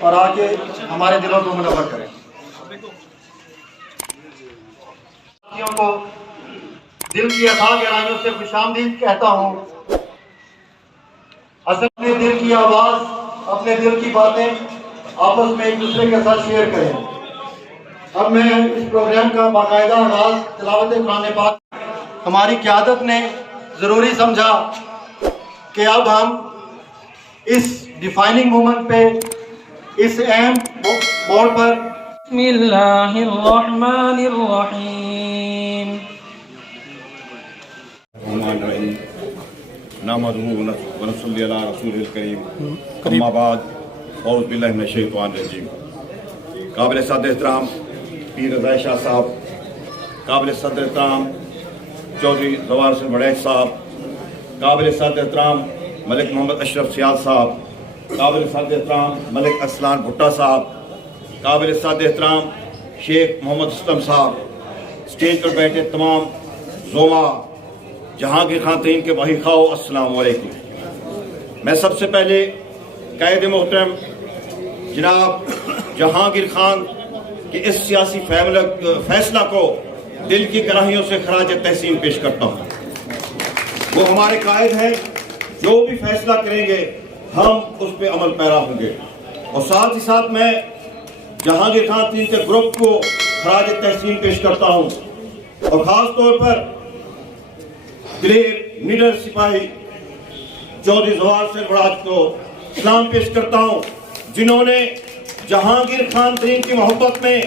اور آ کے ہمارے دلوں کو منور کریں۔ ساتھیوں کو دل کی اتھاہ گہرائیوں سے خوش آمدید کہتا ہوں۔ اپنے دل کی آواز، اپنے دل کی باتیں آپس میں ایک دوسرے کے ساتھ شیئر کریں۔ اب میں اس پروگرام کا باقاعدہ آغاز تلاوت قرآن پاک ہماری قیادت نے ضروری سمجھا کہ اب ہم اس ڈیفائننگ مومنٹ پہ، اس اہم موڑ پر بسم اللہ الرحمن الرحیم نحمدہ ونصلی علی رسول الکریم، اما بعد، اعوذ باللہ من الشیطان الرجیم۔ قابل صدر احترام پیر رضا شاہ صاحب، قابل صدر احترام چودھری زوار حسین وڑیچ صاحب، قابل صدر احترام ملک محمد اشرف سیاد صاحب، قابل صدر احترام ملک اسلان بھٹا صاحب، قابل صدر احترام شیخ محمد اسلم صاحب، اسٹیج پر بیٹھے تمام زوما جہانگیر خواتین کے بھائی خواہو، السلام علیکم۔ میں سب سے پہلے قائد محترم جناب جہانگیر خان کے اس سیاسی فیصلہ کو دل کی گہرائیوں سے خراج تحسین پیش کرتا ہوں۔ وہ ہمارے قائد ہیں، جو بھی فیصلہ کریں گے ہم اس پہ عمل پیرا ہوں گے، اور ساتھ ہی ساتھ میں جہانگیر خواتین کے گروپ کو خراج تحسین پیش کرتا ہوں، اور خاص طور پر دلیر نیڈر سپاہی چودھری زوار حسین وڑیچ کو سلام پیش کرتا ہوں، جنہوں نے جہانگیر خواتین کی محبت میں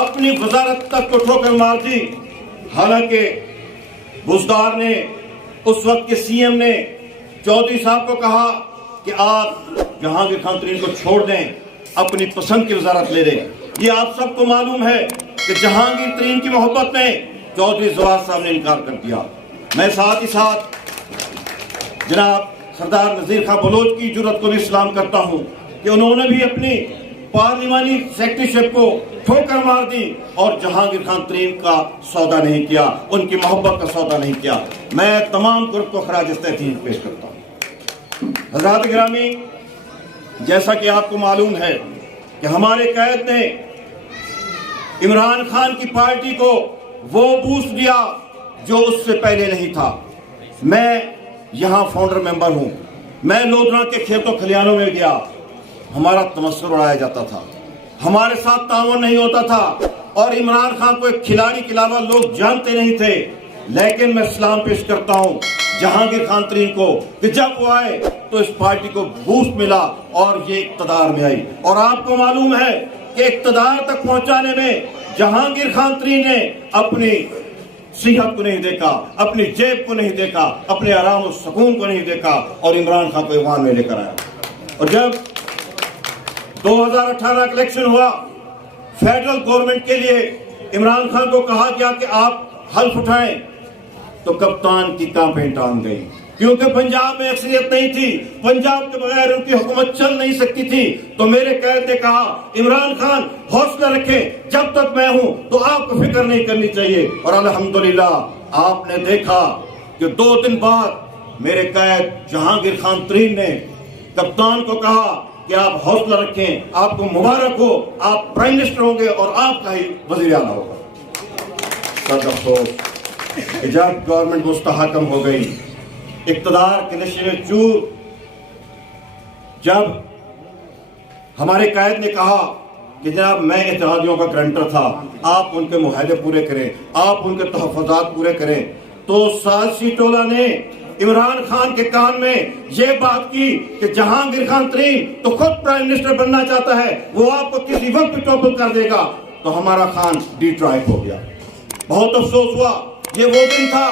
اپنی وزارت تک کو ٹھوکر مار دی۔ حالانکہ بزدار نے، اس وقت کے سی ایم نے چودھری صاحب کو کہا کہ آپ جہانگیر خواتین کو چھوڑ دیں، اپنی پسند کی وزارت لے لیں۔ یہ آپ سب کو معلوم ہے کہ جہانگیر ترین کی محبت میں چودھری زوار صاحب نے انکار کر دیا۔ میں ساتھ ہی ساتھ جناب سردار نذیر خان بلوچ کی جرأت کو بھی سلام کرتا ہوں کہ انہوں نے بھی اپنی پارلیمانی سیکریٹریشپ کو ٹھوکر مار دی اور جہانگیر خواتین کا سودا نہیں کیا، ان کی محبت کا سودا نہیں کیا۔ میں تمام گروپ کو خراج تحسین پیش کرتا ہوں۔ حضرات گرامی، جیسا کہ آپ کو معلوم ہے کہ ہمارے قائد نے عمران خان کی پارٹی کو وہ بوسٹ دیا جو اس سے پہلے نہیں تھا۔ میں یہاں فاؤنڈر ممبر ہوں، میں لودھنا کے کھیتوں کھلیانوں میں گیا، ہمارا تمسخر اڑایا جاتا تھا، ہمارے ساتھ تعاون نہیں ہوتا تھا، اور عمران خان کو ایک کھلاڑی کے علاوہ لوگ جانتے نہیں تھے۔ لیکن میں سلام پیش کرتا ہوں جہانگیر خواتین کو کہ جب وہ آئے تو اس پارٹی کو بوسٹ ملا اور یہ اقتدار میں آئی۔ اور آپ کو معلوم ہے کہ اقتدار تک پہنچانے میں جہانگیر خواتین نے اپنی صحت کو نہیں دیکھا، اپنی جیب کو نہیں دیکھا، اپنے آرام و سکون کو نہیں دیکھا، اور عمران خان کو ایوان میں لے کر آیا۔ اور جب 2018 کا الیکشن ہوا، فیڈرل گورنمنٹ کے لیے عمران خان کو کہا گیا کہ آپ حلف اٹھائیں، تو کپتان کی کانپیں ٹان گئی، کیونکہ پنجاب میں اکثریت نہیں تھی، پنجاب کے بغیر ان کی حکومت چل نہیں سکتی تھی۔ تو میرے قائد نے کہا عمران خان حوصلہ رکھیں، جب تک میں ہوں تو آپ کو فکر نہیں کرنی چاہیے۔ اور الحمدللہ آپ نے دیکھا کہ 2 دن بعد میرے قائد جہانگیر خواتین نے کپتان کو کہا کہ آپ حوصلہ رکھیں، آپ کو مبارک ہو، آپ پرائم منسٹر ہوں گے اور آپ کا ہی وزیر اعلیٰ ہوگا۔ سب افسوس کہ جب گورنمنٹ مستحکم ہو گئی، اقتدار کے نشے میں چور، جب ہمارے قائد نے کہا کہ جناب میں اتحادیوں کا گرانٹر تھا، آپ ان کے معاہدے پورے کریں، آپ ان کے تحفظات پورے کریں، تو سازشی ٹولہ نے عمران خان کے کان میں یہ بات کی کہ جہانگیر خواتین تو خود پرائم منسٹر بننا چاہتا ہے، وہ آپ کو کسی وقت بھی ٹوپل کر دے گا۔ تو ہمارا خان ڈیٹرائٹ ہو گیا۔ بہت افسوس ہوا، یہ وہ دن تھا،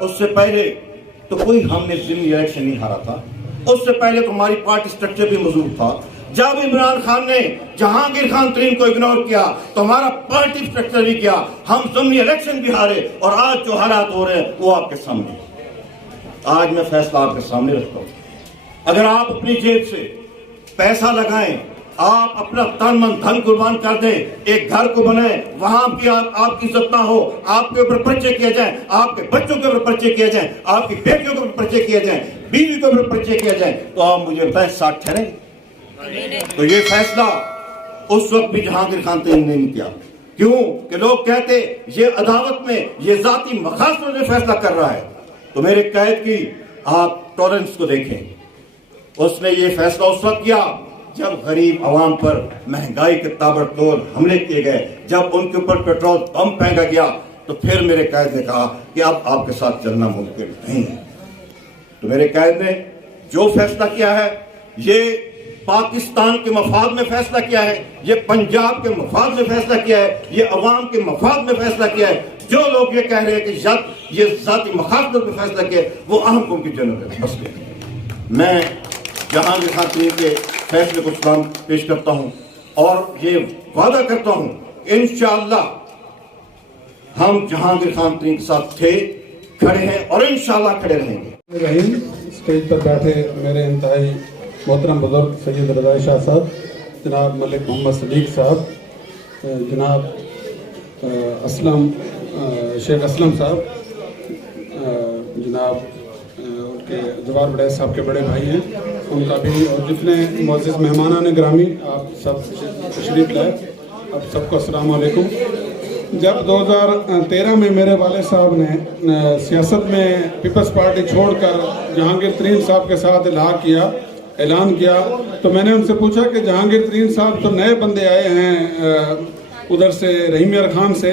اس سے پہلے تو کوئی ہم نے ضمنی الیکشن نہیں ہارا تھا، اس سے پہلے تو ہماری پارٹی سٹرکچر بھی موجود تھا۔ جب عمران خان نے جہانگیر خواتین کو اگنور کیا تو ہمارا پارٹی سٹرکچر بھی کیا، ہم ضمنی الیکشن بھی ہارے، اور آج جو حالات ہو رہے ہیں وہ آپ کے سامنے۔ آج میں فیصلہ آپ کے سامنے رکھتا ہوں، اگر آپ اپنی جیب سے پیسہ لگائیں، آپ اپنا تن من دھن قربان کر دیں، ایک گھر کو بنائیں، وہاں آپ کی عزت نہ ہو، آپ کے اوپر پرچے کیے جائیں، آپ کے بچوں کے اوپر پرچے کیے جائیں، آپ کی بیٹیوں کے اوپر پرچے کیے جائیں، بیوی کے اوپر پرچے کیے جائیں، تو آپ مجھے بتائیں 60 ٹھہریں گے؟ تو یہ فیصلہ اس وقت بھی جہانگیر خان ترین نے نہیں کیا. کیوں کہ لوگ کہتے یہ عداوت میں، یہ ذاتی مقاصد میں فیصلہ کر رہا ہے. تو میرے قید کی آپ ٹالرنس کو دیکھیں. اس نے یہ فیصلہ اس وقت کیا جب غریب عوام پر مہنگائی کے تابڑتوڑ حملے کیے گئے، جب ان کے اوپر پیٹرول پمپ پھینکا گیا، تو پھر میرے قائد نے کہا کہ اب آپ کے ساتھ چلنا ممکن نہیں ہے. تو میرے قائد نے جو فیصلہ کیا ہے یہ پاکستان کے مفاد میں فیصلہ کیا ہے، یہ پنجاب کے مفاد میں فیصلہ کیا ہے، یہ عوام کے مفاد میں فیصلہ کیا ہے. جو لوگ یہ کہہ رہے ہیں کہ یہ ذاتی مخاطب میں فیصلہ کیا ہے، وہ اہم قوم کی جنت ہے. بس میں جہانگیر خان ترین کے فیصلے کو سلام پیش کرتا ہوں اور یہ وعدہ کرتا ہوں کہ انشاءاللہ ہم جہانگیر خان ترین کے ساتھ تھے، کھڑے ہیں اور انشاءاللہ کھڑے رہیں گے. رحیم اسٹیج پر بیٹھے میرے انتہائی محترم بزرگ سید رضا شاہ صاحب، جناب ملک محمد صدیق صاحب، جناب شیخ اسلم صاحب، جناب ان کے جوار بڑے صاحب کے بڑے بھائی ہیں، ان کا بھی، اور جتنے معزز مہمانان گرامی آپ سب تشریف لائے، آپ سب کو السلام علیکم. جب 2013 میں میرے والد صاحب نے سیاست میں پیپلز پارٹی چھوڑ کر جہانگیر ترین صاحب کے ساتھ اعلان کیا تو میں نے ان سے پوچھا کہ جہانگیر ترین صاحب تو نئے بندے آئے ہیں ادھر سے رحیم یار خان سے،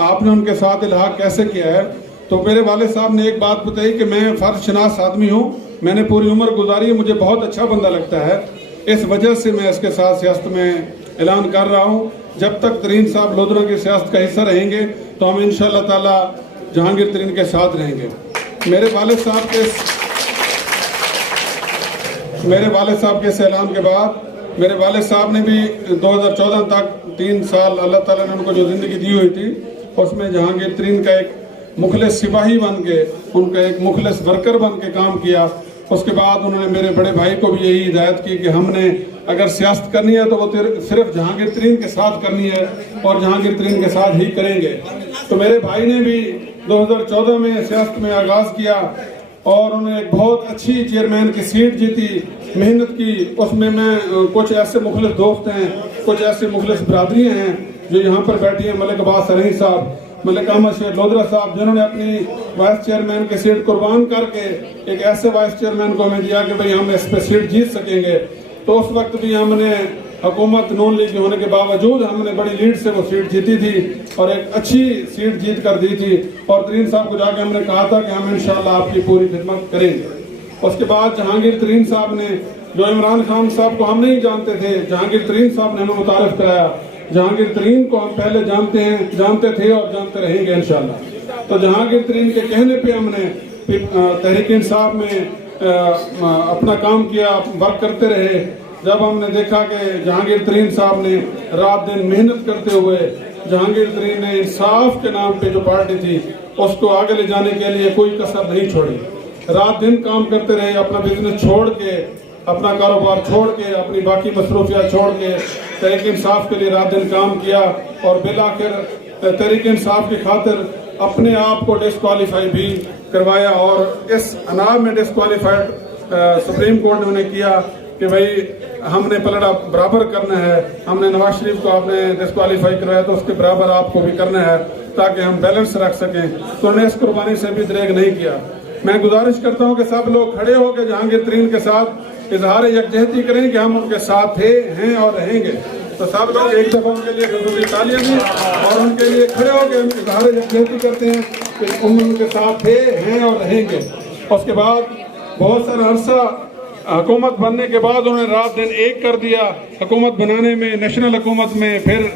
آپ نے ان کے ساتھ الحاق کیسے کیا ہے؟ تو میرے والد صاحب نے ایک بات بتائی کہ میں فرض شناس آدمی ہوں، میں نے پوری عمر گزاری ہے، مجھے بہت اچھا بندہ لگتا ہے، اس وجہ سے میں اس کے ساتھ سیاست میں اعلان کر رہا ہوں. جب تک ترین صاحب لودھرا کی سیاست کا حصہ رہیں گے تو ہم انشاءاللہ تعالی جہانگیر ترین کے ساتھ رہیں گے. میرے والد صاحب کے اس اعلان کے بعد میرے والد صاحب نے بھی 2014 تک 3 سال اللہ تعالیٰ نے ان کو جو زندگی دی ہوئی تھی اس میں جہانگیر ترین کا ایک مخلص سپاہی بن کے، ان کا ایک مخلص ورکر بن کے کام کیا. اس کے بعد انہوں نے میرے بڑے بھائی کو بھی یہی ہدایت کی کہ ہم نے اگر سیاست کرنی ہے تو وہ صرف جہانگیر ترین کے ساتھ کرنی ہے اور جہانگیر ترین کے ساتھ ہی کریں گے. تو میرے بھائی نے بھی 2014 میں سیاست میں آغاز کیا اور انہوں نے ایک بہت اچھی چیئرمین کی سیٹ جیتی، محنت کی. اس میں کچھ ایسے مخلص دوست ہیں، کچھ ایسے مخلص برادریاں ہیں جو یہاں پر بیٹھی ہیں، ملک عباس سرحی صاحب، ملک احمد شیر لودھرا صاحب، جنہوں نے اپنی وائس چیئرمین کی سیٹ قربان کر کے ایک ایسے وائس چیئرمین کو ہمیں دیا کہ بھئی ہم اس پہ سیٹ جیت سکیں گے. تو اس وقت بھی ہم نے حکومت نون لیگ ہونے کے باوجود ہم نے بڑی لیڈ سے وہ سیٹ جیتی تھی اور ایک اچھی سیٹ جیت کر دی تھی. اور ترین صاحب کو جا کے ہم نے کہا تھا کہ ہم انشاءاللہ آپ کی پوری خدمت کریں گے. اس کے بعد جہانگیر ترین صاحب نے، جو عمران خان صاحب کو ہم نہیں جانتے تھے، جہانگیر ترین صاحب نے ہمیں متعارف کرایا. جہانگیر ترین کو ہم پہلے جانتے تھے اور جانتے رہیں گے انشاءاللہ. تو جہانگیر ترین کے کہنے پہ ہم نے تحریک انصاف میں اپنا کام کیا، ورک کرتے رہے. جب ہم نے دیکھا کہ جہانگیر ترین صاحب نے رات دن محنت کرتے ہوئے، جہانگیر ترین نے انصاف کے نام پہ جو پارٹی تھی اس کو آگے لے جانے کے لیے کوئی کسر نہیں چھوڑی، رات دن کام کرتے رہے، اپنا بزنس چھوڑ کے، اپنا کاروبار چھوڑ کے، اپنی باقی مصروفیات چھوڑ کے تحریک انصاف کے لیے رات دن کام کیا اور بالآخر تحریک انصاف کی خاطر اپنے آپ کو ڈسکوالیفائی بھی کروایا. اور اس انعام میں ڈسکوالیفائڈ سپریم کورٹ نے انہیں کیا کہ بھئی ہم نے پلڑا برابر کرنا ہے، ہم نے نواز شریف کو آپ نے ڈسکوالیفائی کروایا تو اس کے برابر آپ کو بھی کرنا ہے تاکہ ہم بیلنس رکھ سکیں. تو انہوں نے اس قربانی سے بھی دریغ نہیں کیا. میں گزارش کرتا ہوں کہ سب لوگ کھڑے ہو کے جہانگیر ترین کے ساتھ اظہار یکجہتی کریں کہ ہم ان کے ساتھ تھے، ہیں اور رہیں گے. تو سب لوگ ایک دفعہ ان کے لیے خصوصی تالیاں دیں اور ان کے لیے کھڑے ہو کے ہم اظہار یکجہتی کرتے ہیں کہ ہم ان کے ساتھ تھے، ہیں اور رہیں گے. اس کے بعد بہت سارا عرصہ حکومت بننے کے بعد انہوں نے رات دن ایک کر دیا حکومت بنانے میں، نیشنل حکومت میں، پھر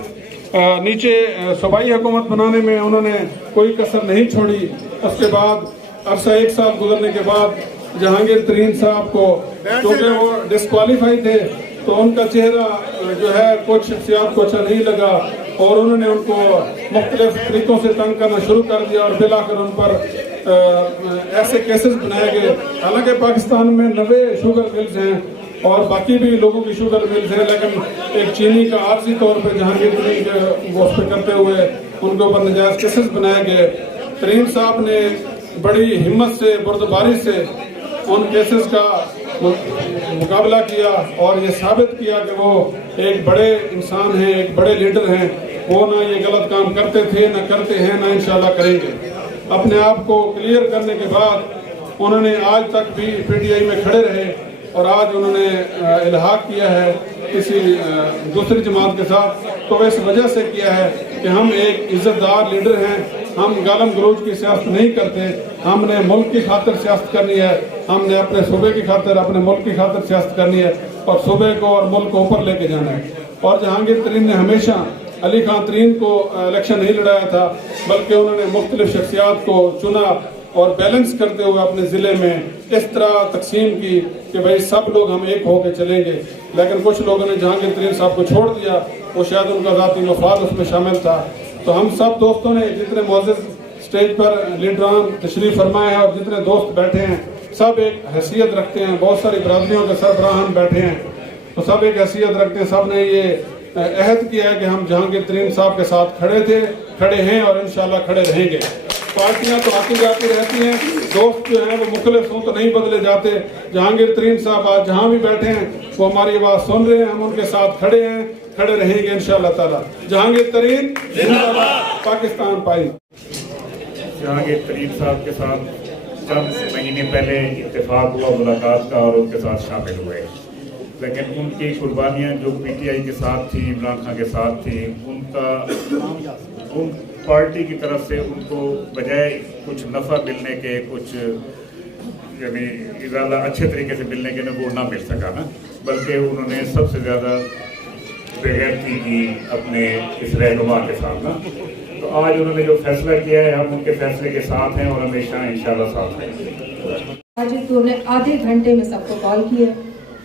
نیچے صوبائی حکومت بنانے میں انہوں نے کوئی کسر نہیں چھوڑی. اس کے بعد عرصہ 1 سال گزرنے کے بعد جہانگیر ترین صاحب کو، کیونکہ وہ ڈسکوالیفائی تھے تو ان کا چہرہ جو ہے کچھ شخصیات کو اچھا نہیں لگا اور انہوں نے ان کو مختلف طریقوں سے تنگ کرنا شروع کر دیا اور بالآخر ان پر ایسے کیسز بنائے گئے. حالانکہ پاکستان میں 90 شوگر ملز ہیں اور باقی بھی لوگوں کی شوگر ملز ہیں، لیکن ایک چینی کا عارضی طور پہ جہانگیر ترین کے اس پہ کرتے ہوئے ان کے اوپر نجائز کیسز بنائے گئے. ترین صاحب نے بڑی ہمت سے، بردباری سے ان کیسز کا مقابلہ کیا اور یہ ثابت کیا کہ وہ ایک بڑے انسان ہیں، ایک بڑے لیڈر ہیں. وہ نہ یہ غلط کام کرتے تھے، نہ کرتے ہیں، نہ انشاءاللہ کریں گے. اپنے آپ کو کلیئر کرنے کے بعد انہوں نے آج تک بھی پی ٹی آئی میں کھڑے رہے اور آج انہوں نے الحاق کیا ہے کسی دوسری جماعت کے ساتھ. تو اس وجہ سے کیا ہے کہ ہم ایک عزت دار لیڈر ہیں. ہم گالم گلوچ کی سیاست نہیں کرتے. ہم نے ملک کی خاطر سیاست کرنی ہے. ہم نے اپنے صوبے کی خاطر، اپنے ملک کی خاطر سیاست کرنی ہے اور صوبے کو اور ملک کو اوپر لے کے جانا ہے. اور جہانگیر ترین نے ہمیشہ علی خان ترین کو الیکشن نہیں لڑایا تھا، بلکہ انہوں نے مختلف شخصیات کو چنا اور بیلنس کرتے ہوئے اپنے ضلع میں اس طرح تقسیم کی کہ بھائی سب لوگ ہم ایک ہو کے چلیں گے. لیکن کچھ لوگوں نے جہانگیر ترین صاحب کو چھوڑ دیا، وہ شاید ان کا ذاتی مفاد اس میں شامل تھا. تو ہم سب دوستوں نے، جتنے معزز سٹیج پر لیڈران تشریف فرمائے ہیں اور جتنے دوست بیٹھے ہیں، سب ایک حیثیت رکھتے ہیں. بہت ساری برادریوں کے سربراہان بیٹھے ہیں تو سب ایک حیثیت رکھتے ہیں. سب نے یہ عہد کیا ہے کہ ہم جہانگیر ترین صاحب کے ساتھ کھڑے ہیں اور انشاءاللہ کھڑے رہیں گے. پارٹیاں تو آتی جاتی رہتی ہیں، دوست جو ہیں وہ مختلف ہوں تو نہیں بدلے جاتے. جہانگیر ترین صاحب آج جہاں بھی بیٹھے ہیں وہ ہماری آواز سن رہے ہیں. ہم ان کے ساتھ کھڑے ہیں، کھڑے رہیں گے انشاءاللہ تعالی. جہانگیر ترین زندہ باد، پاکستان پائی. جہانگیر ترین صاحب کے ساتھ چند مہینے پہلے اتفاق ہوا ملاقات کا اور ان کے ساتھ شامل ہوئے، لیکن ان کی قربانیاں جو پی ٹی آئی کے ساتھ تھی، عمران خان کے ساتھ تھی، ان پارٹی کی طرف سے ان کو بجائے کچھ نفع ملنے کے، کچھ یعنی ازالہ اچھے طریقے سے ملنے کے وہ نہ مل سکا نا، بلکہ انہوں نے سب سے زیادہ بغیرتی کی اپنے اس رہنما کے ساتھ نا. تو آج انہوں نے جو فیصلہ کیا ہے ہم ان کے فیصلے کے ساتھ ہیں اور ہمیشہ انشاءاللہ ساتھ ہیں. آج تو نے آدھے گھنٹے میں سب کو کال کی ہے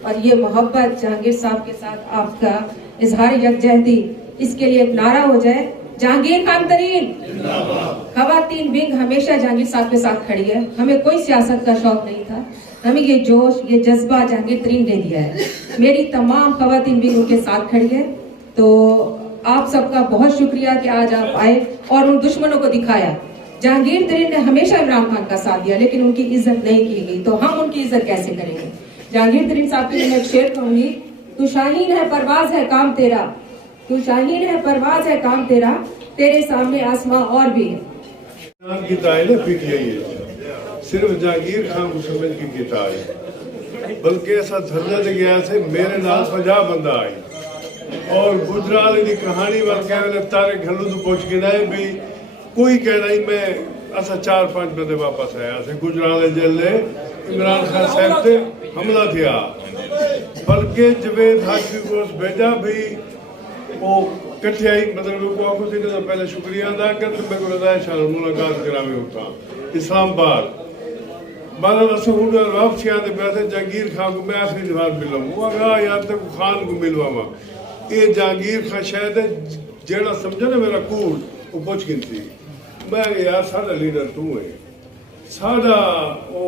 اور یہ محبت جہانگیر صاحب کے ساتھ آپ کا اظہار یکجہتی، اس کے لیے ایک نعرہ ہو جائے، جہانگیر خان ترین. خواتین ونگ ہمیشہ جہانگیر صاحب کے ساتھ کھڑی ہے. ہمیں کوئی سیاست کا شوق نہیں تھا، ہمیں یہ جوش، یہ جذبہ جہانگیر ترین نے دیا ہے. میری تمام خواتین ونگ ان کے ساتھ کھڑی ہے. تو آپ سب کا بہت شکریہ کہ آج آپ آئے اور ان دشمنوں کو دکھایا. جہانگیر ترین نے ہمیشہ عمران خان کا ساتھ دیا لیکن ان کی عزت نہیں کی گئی، تو ہم ان کی عزت کیسے کریں گے؟ جہانگیر ترین صاحب کے لیے میں ایک شعر کہوں گی، تو شاہین ہے پرواز ہے کام تیرا، تو شاہین ہے پرواز ہے کام تیرا، تیرے سامنے آسماں اور بھی ہے. گیتا ہے نا پی ٹی آئی صرف جہانگیر خان مسلم کی گیتا ہے، بلکہ ایسا دھرنا دے گیا سے میرے نال 50 بندہ آئی اور گجرال دی کہانی ور کہنے تارے گھلو تو پہنچ کے نائے بھی کوئی کہہ رہی میں ایسا 4-5 بندے واپس آیا سے گجرال جیل لے عمران خان صاحب سے حملہ تھیا، بلکہ جوید حاجی کو بھیجا بھی وہ کٹھے آئی. مطلب کو آپ کو سینے سے پہلے شکریہ ادا کرتے میں کو رضا شاہ ملاقات کرامی ہوتا اسلام آباد بعد اسے ہوڈا واپسی آتے پیسے جہانگیر خان کو میں آخری دفعہ ملوں وہ اگر یاد تک خان کو ملوا ماں یہ جہانگیر خان شاید ہے جیڑا سمجھا نا میرا کول وہ پوچھ گئی تھی. میں یار سادہ لیڈر تو ہے، سادہ او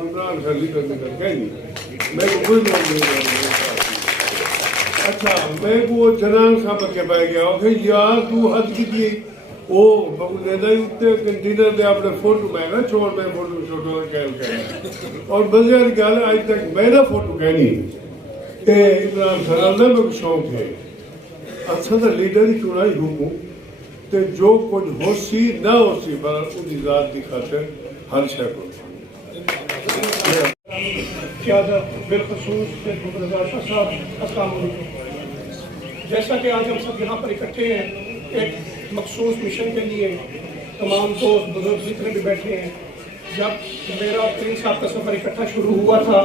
عمران خان لیڈر نکل گئی نہیں، میں کو کوئی لوگ نہیں. اچھا میں وہ جنان خان کے پائے گیا اور پھر یار تو حد کی تھی وہ لیدہ ہی اتے کنٹینر دے اپنے فوٹو میں نا چھوڑ میں فوٹو چھوٹو کہل کہے اور بزیار گالے آج تک میں نا فوٹو کہنی کہ عمران خان اللہ میں کچھ شوق ہے. اچھا تھا لیڈر ہی چڑھائی حکم تو جو کچھ ہو سی نہ ہو سی پر ان کی ذات کی خاطر ہر شے کو قیادت بالخصوص رضا شاہ صاحب السلام علیکم. جیسا کہ آج ہم سب یہاں پر اکٹھے ہیں ایک مخصوص مشن کے لیے، تمام دوست بزرگ جتنے بھی بیٹھے ہیں، جب میرا ترین صاحب کا سفر اکٹھا شروع ہوا تھا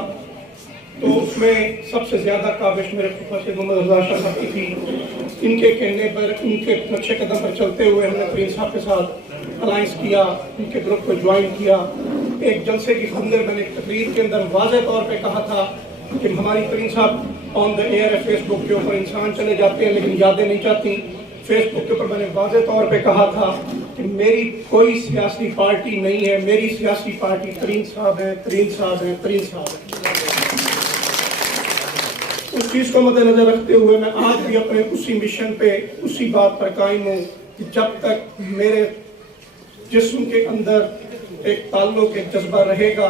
تو اس میں سب سے زیادہ کاوش میرے پھپھا سے محمد رضا شاہ صاحب کی تھی. ان کے کہنے پر، ان کے نقشے قدم پر چلتے ہوئے ہم نے ترین صاحب کے ساتھ الائنس کیا، ان کے گروپ کو جوائن کیا. ایک جلسے کی اندر میں نے ایک تقریر کے اندر واضح طور پہ کہا تھا کہ ہماری ترین صاحب آن دا ایئر ہے، فیس بک کے اوپر انسان چلے جاتے ہیں لیکن یادیں نہیں چاہتی. فیس بک کے اوپر میں نے واضح طور پہ کہا تھا کہ میری کوئی سیاسی پارٹی نہیں ہے، میری سیاسی پارٹی ترین صاحب ہے، ترین صاحب ہے، ترین صاحب ہے. اس چیز کو مد نظر رکھتے ہوئے میں آج بھی اپنے اسی مشن پہ، اسی بات پر قائم ہوں کہ جب تک میرے جسم کے اندر ایک تعلق، ایک جذبہ رہے گا،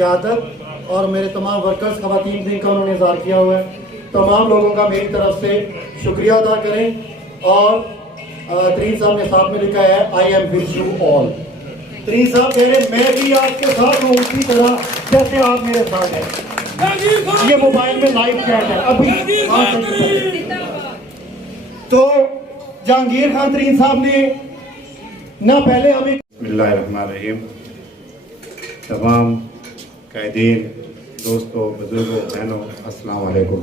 قیادت اور میرے تمام ورکرز خواتین جن کا انہوں نے اظہار کیا ہوا ہے، تمام لوگوں کا میری طرف سے شکریہ ادا کریں. اور ترین صاحب نے ساتھ میں لکھا ہے I am with you all. Tareen صاحب کہہ رہے ہیں میں بھی آپ کے ساتھ ہوں اسی طرح جیسے آپ میرے ساتھ ہیں. یہ موبائل میں لائیو چیٹ ہے ابھی. تو جہانگیر خان ترین صاحب نے نہ پہلے ہمیں بسم اللہ الرحمن الرحیم. تمام قائدین، دوستوں، بزرگوں، بہنوں، السلام علیکم.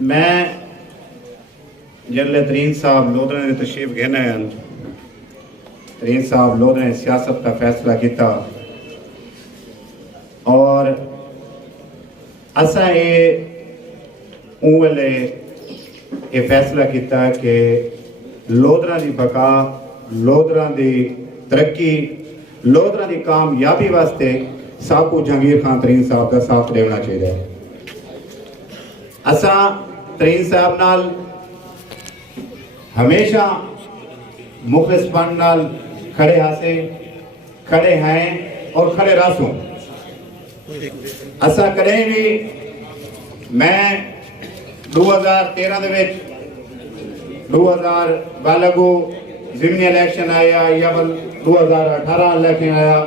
میں جنرل ترین صاحب لودھرا نے تشریف گھنے ہیں. ترین صاحب لودھرا نے سیاست کا فیصلہ کیتا اور اسا ویلے یہ فیصلہ کیتا کہ لودھرا دی بقا، لودھرا دی ترقی، لودھرا دی کامیابی واسطے سب کو جہانگیر خان ترین صاحب کا ساتھ دینا چاہیے. اساں ترین صاحب نال ہمیشہ مخلص پن نال کھڑے ہاسے، کھڑے ہیں اور کھڑے راسوں. اساں کدے بھی میں 2013 دے وچ 2012 کو ضمنی الیکشن آیا یا 2018 الیکشن آیا،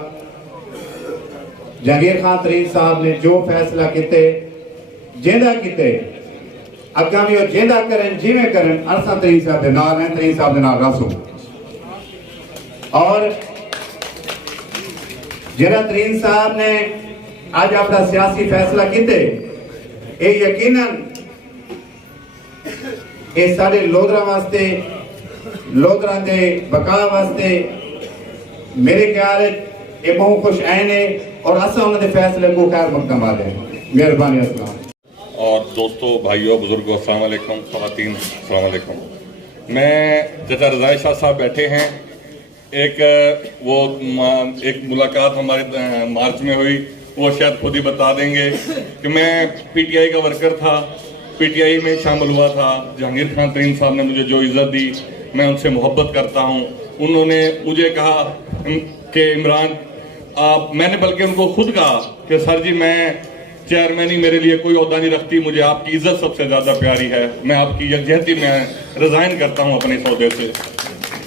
جہانگیر خان ترین صاحب نے جو فیصلہ کیتے جیندہ کیتے اگامی اور جیندہ کرن جیویں کرن ارساں ترین صاحب دے نال ہیں، ترین صاحب دے نال راسوں. اور جڑا ترین صاحب نے آج اپنا سیاسی فیصلہ کیتے اے یقیناً اے سارے لودھرا واسطے، لودھرا دے بقا واسطے میرے خیال اے بہت خوش آئینے اور اساں انہاں دے فیصلے کو خیر مقدم آ دیں. مہربانی. السلام. اور دوستوں، بھائیوں، بزرگوں، السلام علیکم. خواتین السلام علیکم. میں چچا رضا شاہ صاحب بیٹھے ہیں. ایک ملاقات ہمارے مارچ میں ہوئی، وہ شاید خود ہی بتا دیں گے کہ میں پی ٹی آئی کا ورکر تھا، پی ٹی آئی میں شامل ہوا تھا. جہانگیر خان ترین صاحب نے مجھے جو عزت دی میں ان سے محبت کرتا ہوں. انہوں نے مجھے کہا کہ عمران میں نے بلکہ ان کو خود کہا کہ سر جی میں چیئرمینی میرے لیے کوئی عہدہ نہیں رکھتی، مجھے آپ کی عزت سب سے زیادہ پیاری ہے، میں آپ کی یکجہتی میں ریزائن کرتا ہوں اپنے اس عہدے سے.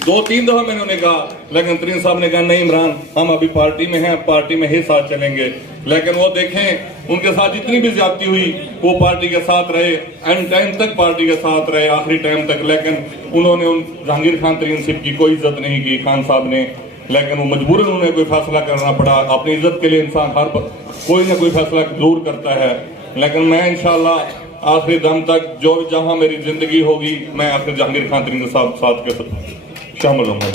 2-3 دفعہ میں نے کہا، لیکن ترین صاحب نے کہا نہیں عمران، ہم ابھی پارٹی میں ہیں، پارٹی میں ہی ساتھ چلیں گے. لیکن وہ دیکھیں ان کے ساتھ جتنی بھی زیادتی ہوئی وہ پارٹی کے ساتھ رہے، اینڈ ٹائم تک پارٹی کے ساتھ رہے، آخری ٹائم تک. لیکن انہوں نے جہانگیر خان ترین صاحب کی کوئی عزت نہیں کی خان صاحب نے، لیکن وہ مجبوراً انہیں کوئی فیصلہ کرنا پڑا. اپنی عزت کے لیے انسان ہر کوئی نہ کوئی فیصلہ ضرور کرتا ہے. لیکن میں انشاءاللہ آخری دم تک جہاں میری زندگی ہوگی میں آخر جہانگیر خان ترین صاحب ساتھ کے شامل ہوں گا.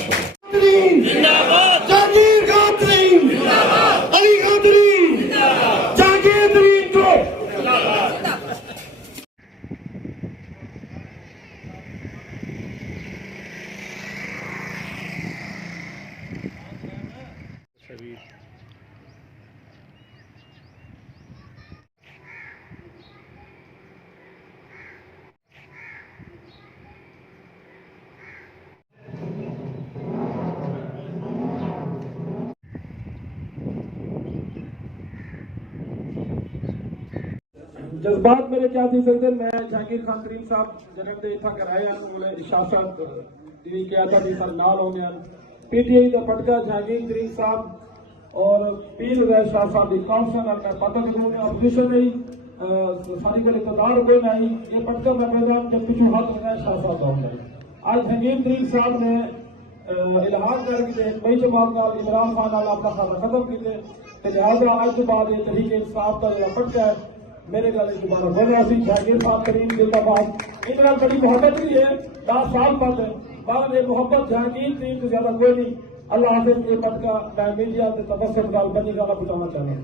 جذبات میرے کیا تھی سکتے. میں جہانگیر خان ترین صاحب جناب دے اتھا کرایا شاست دی قیادت دی سر نال ہونے پی ٹی آئی دا پٹکا جہانگیر ترین صاحب اور پیر رضا شاہ صاحب دی کانفرنس اور پتہ کہ انہوں نے اپوزیشن نہیں ساری کو اقتدار کوئی نہیں. یہ پٹکا میں پیغام جب پچھو ہاتھ رضا شاہ صاحب کا ہوتا ہے. آج جہانگیر ترین صاحب نے الہاد کر کے مئی جماعت نال عمران خان نال اپنا خانہ ختم کیتے، لہٰذا آج تو بعد یہ تحریک انصاف کا جو پٹکا ہے میرے گل دوبارہ بولنا سی. جہانگیر صاحب ترین زندہ باد. ان بڑی محبت بھی ہے 10 سال بعد بعد یہ محبت جہانگیر ترین سے زیادہ کوئی نہیں. اللہ حافظ. یہ پٹکا میں میڈیا سے تبسم گال بنی گالا پہنچانا چاہتا ہوں.